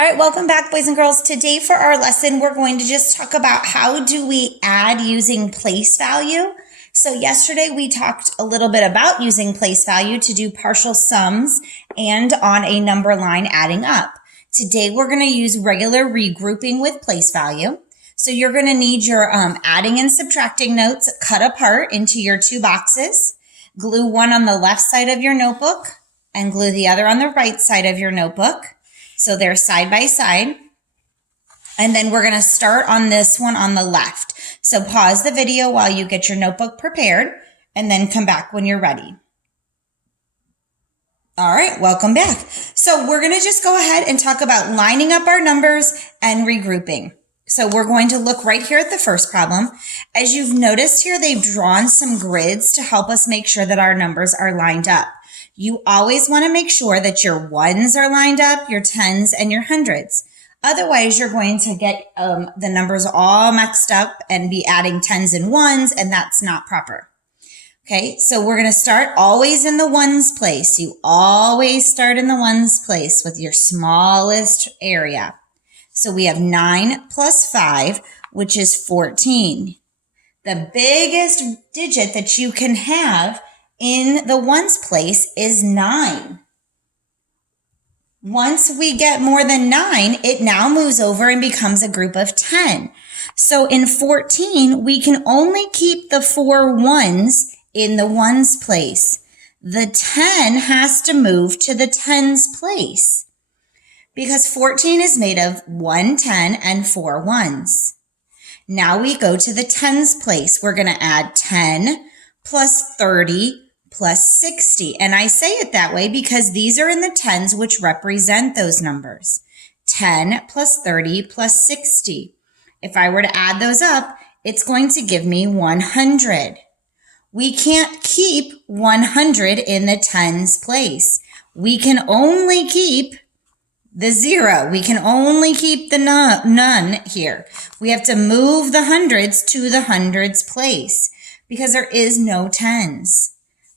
All right, welcome back, boys and girls. Today for our lesson, we're going to just talk about how do we add using place value. So yesterday we talked a little bit about using place value to do partial sums and on a number line adding up. Today we're going to use regular regrouping with place value. So you're going to need your adding and subtracting notes cut apart into your two boxes. Glue one on the left side of your notebook and glue the other on the right side of your notebook. So they're side by side. And then we're going to start on this one on the left. So pause the video while you get your notebook prepared and then come back when you're ready. All right, welcome back. So we're going to just go ahead and talk about lining up our numbers and regrouping. So we're going to look right here at the first problem. As you've noticed here, they've drawn some grids to help us make sure that our numbers are lined up. You always want to make sure that your ones are lined up, your tens, and your hundreds. Otherwise, you're going to get the numbers all mixed up and be adding tens and ones, and that's not proper. Okay, so we're going to start always in the ones place. You always start in the ones place with your smallest area. So we have 9 plus 5, which is 14. The biggest digit that you can have in the ones place is 9. Once we get more than 9, it now moves over and becomes a group of 10. So in 14, we can only keep the 4 ones in the ones place. The 10 has to move to the tens place because 14 is made of 1 10 and 4 ones. Now we go to the tens place. We're going to add 10 plus 30 plus 60. And I say it that way because these are in the tens, which represent those numbers. 10 plus 30 plus 60. If I were to add those up, it's going to give me 100. We can't keep 100 in the tens place. We can only keep the 0. We can only keep the none here. We have to move the hundreds to the hundreds place because there is no tens.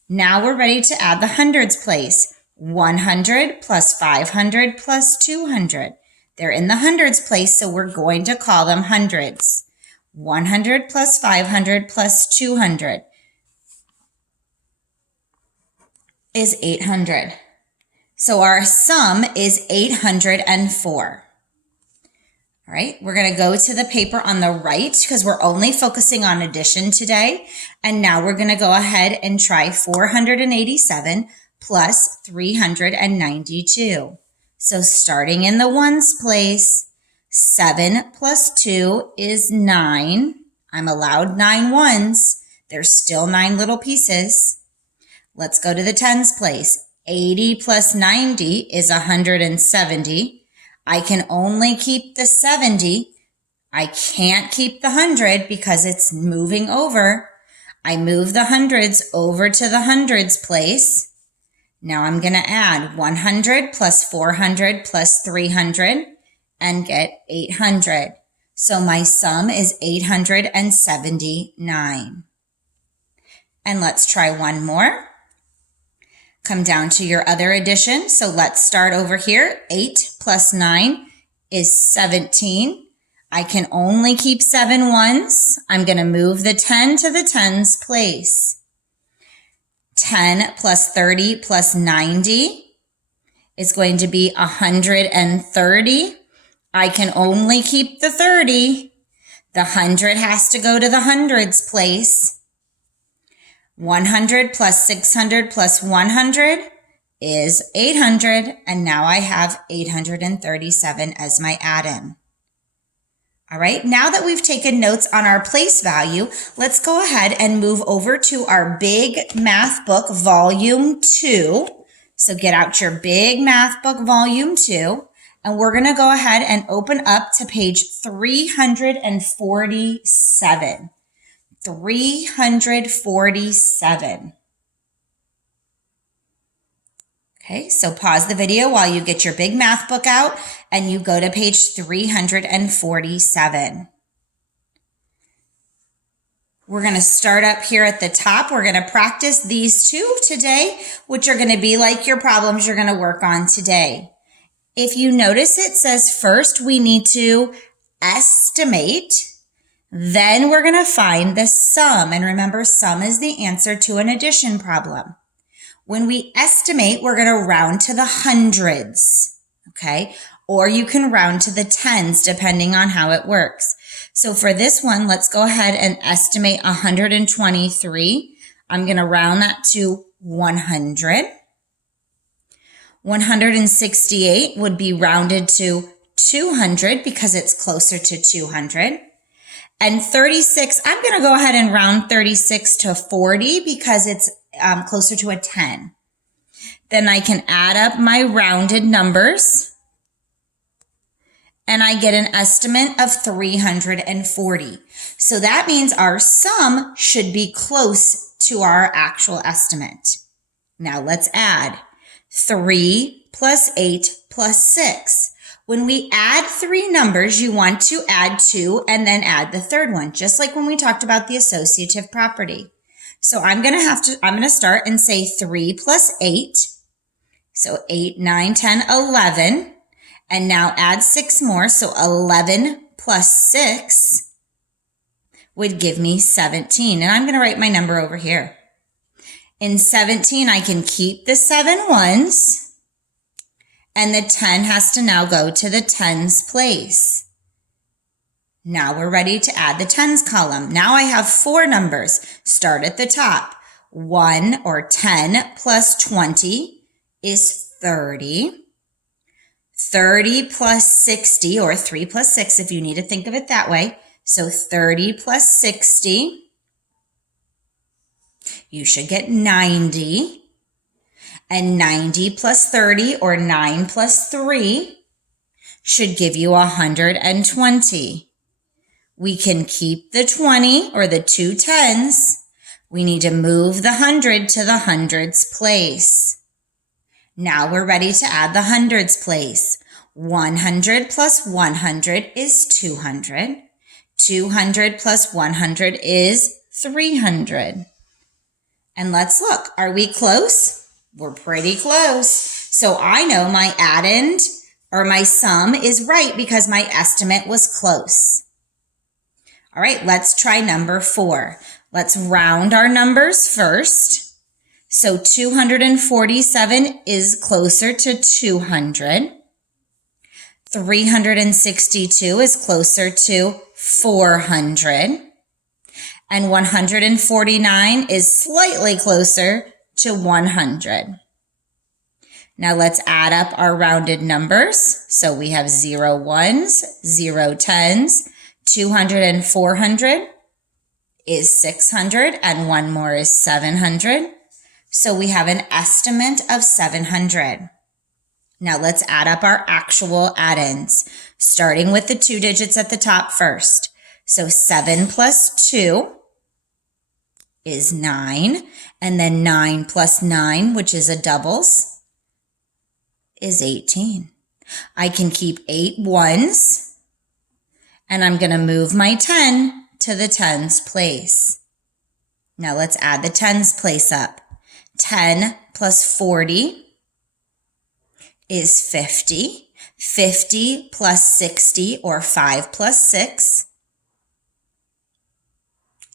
Now we're ready to add the hundreds place. 100 plus 500 plus 200. They're in the hundreds place, so we're going to call them hundreds. 100 plus 500 plus 200 is 800. So our sum is 804. All right, we're going to go to the paper on the right because we're only focusing on addition today. And now we're going to go ahead and try 487 plus 392. So starting in the ones place, 7 plus 2 is 9. I'm allowed 9 ones. There's still 9 little pieces. Let's go to the tens place. 80 plus 90 is 170. I can only keep the 70. I can't keep the 100 because it's moving over. I move the hundreds over to the hundreds place. Now I'm going to add 100 plus 400 plus 300 and get 800. So my sum is 879. And let's try one more. Come down to your other addition. So let's start over here. 8 plus 9 is 17. I can only keep 7 ones. I'm going to move the 10 to the tens place. 10 plus 30 plus 90 is going to be 130. I can only keep the 30. The 100 has to go to the hundreds place. 100 plus 600 plus 100 is 800, and now I have 837 as my add-in. All right, now that we've taken notes on our place value, let's go ahead and move over to our big math book, volume 2. So get out your big math book, volume 2, and we're going to go ahead and open up to page 347. 347. Okay, so pause the video while you get your big math book out and you go to page 347. We're going to start up here at the top. We're going to practice these two today, which are going to be like your problems you're going to work on today. If you notice, it says first we need to estimate, then we're going to find the sum. And remember, sum is the answer to an addition problem. When we estimate, we're going to round to the hundreds, okay? Or you can round to the tens depending on how it works. So for this one, let's go ahead and estimate 123. I'm going to round that to 100. 168 would be rounded to 200 because it's closer to 200. And 36, I'm going to go ahead and round 36 to 40 because it's closer to a 10. Then I can add up my rounded numbers and I get an estimate of 340. So that means our sum should be close to our actual estimate. Now let's add 3 plus 8 plus 6. When we add three numbers, you want to add 2 and then add the third one, just like when we talked about the associative property. So I'm going to start and say 3 plus 8. So 8, 9, 10, 11. And now add 6 more. So 11 plus 6 would give me 17. And I'm going to write my number over here. In 17, I can keep the 7 ones. And the 10 has to now go to the tens place. Now we're ready to add the tens column. Now I have 4 numbers. Start at the top. 1 or 10 plus 20 is 30. 30 plus 60, or 3 plus 6 if you need to think of it that way. So 30 plus 60, you should get 90. And 90 plus 30, or 9 plus 3, should give you 120. We can keep the 20 or the 2 tens. We need to move the 100 to the hundreds place. Now we're ready to add the hundreds place. 100 plus 100 is 200. 200 plus 100 is 300. And let's look. Are we close? We're pretty close. So I know my addend or my sum is right because my estimate was close. All right, let's try number 4. Let's round our numbers first. So 247 is closer to 200. 362 is closer to 400. And 149 is slightly closer to 100. Now let's add up our rounded numbers. So we have 0 ones, 0 tens, 200 and 400 is 600, and 1 more is 700. So we have an estimate of 700. Now let's add up our actual addends, starting with the 2 digits at the top first. So 7 plus 2 is 9, and then 9 plus 9, which is a doubles, is 18. I can keep 8 ones, and I'm going to move my 10 to the tens place. Now let's add the tens place up. 10 plus 40 is 50. 50 plus 60, or 5 plus 6,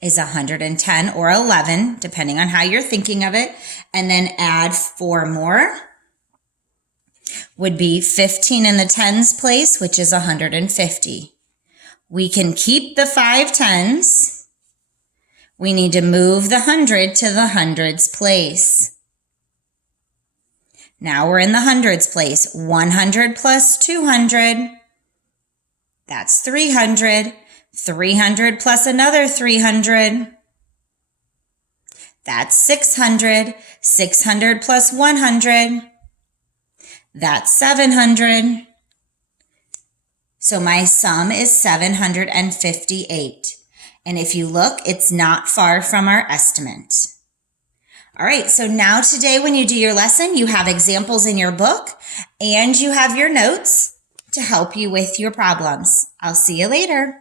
is 110, or 11, depending on how you're thinking of it. And then add 4 more would be 15 in the tens place, which is 150. We can keep the 5 tens. We need to move the 100 to the hundreds place. Now we're in the hundreds place. 100 plus 200, that's 300. 300 plus another 300, that's 600. 600 plus 100, that's 700. So my sum is 758. And if you look, it's not far from our estimate. All right, so now today when you do your lesson, you have examples in your book and you have your notes to help you with your problems. I'll see you later.